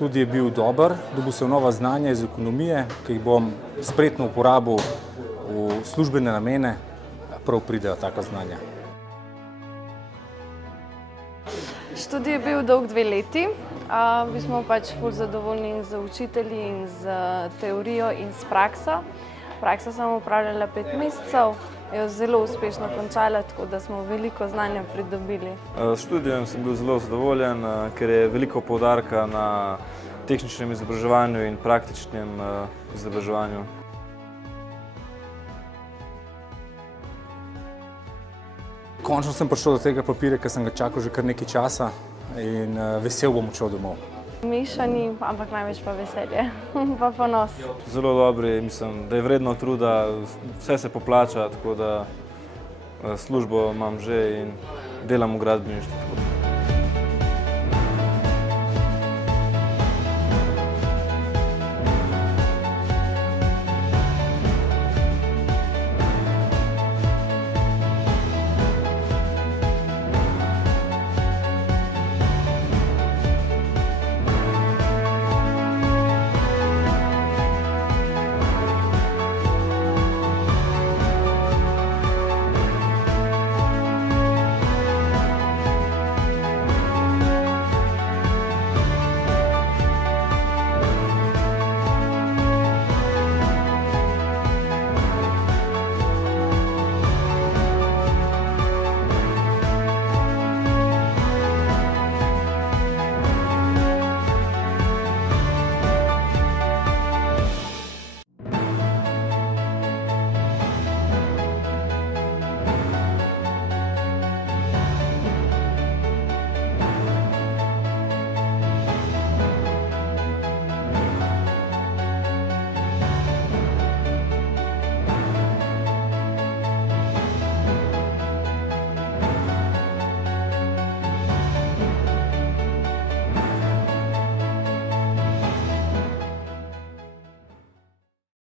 Študij je bil dober, dobil sem nova znanja iz ekonomije, ki jih bom spretno uporabil v službene namene, prav pridejo taka znanja. Študij je bil dolg 2 leti. Mi smo pač ful zadovoljni z učitelji in z teorijo in s prakso. Prakso sem opravljala 5 mesecev, jo zelo uspešno končala, tako da smo veliko znanja pridobili. S študijem sem bil zelo zadovoljen, ker je veliko poudarka na tehničnem izobraževanju in praktičnem izobraževanju. Končno sem prišel do tega papirja, ker sem ga čakal že kar nekaj časa in vesel bom odšel domov. Mešani, ampak največ pa veselje, pa ponos. Zelo dobri, mislim, da je vredno truda, vse se poplača, tako da službo imam že in delam v gradbeništvu.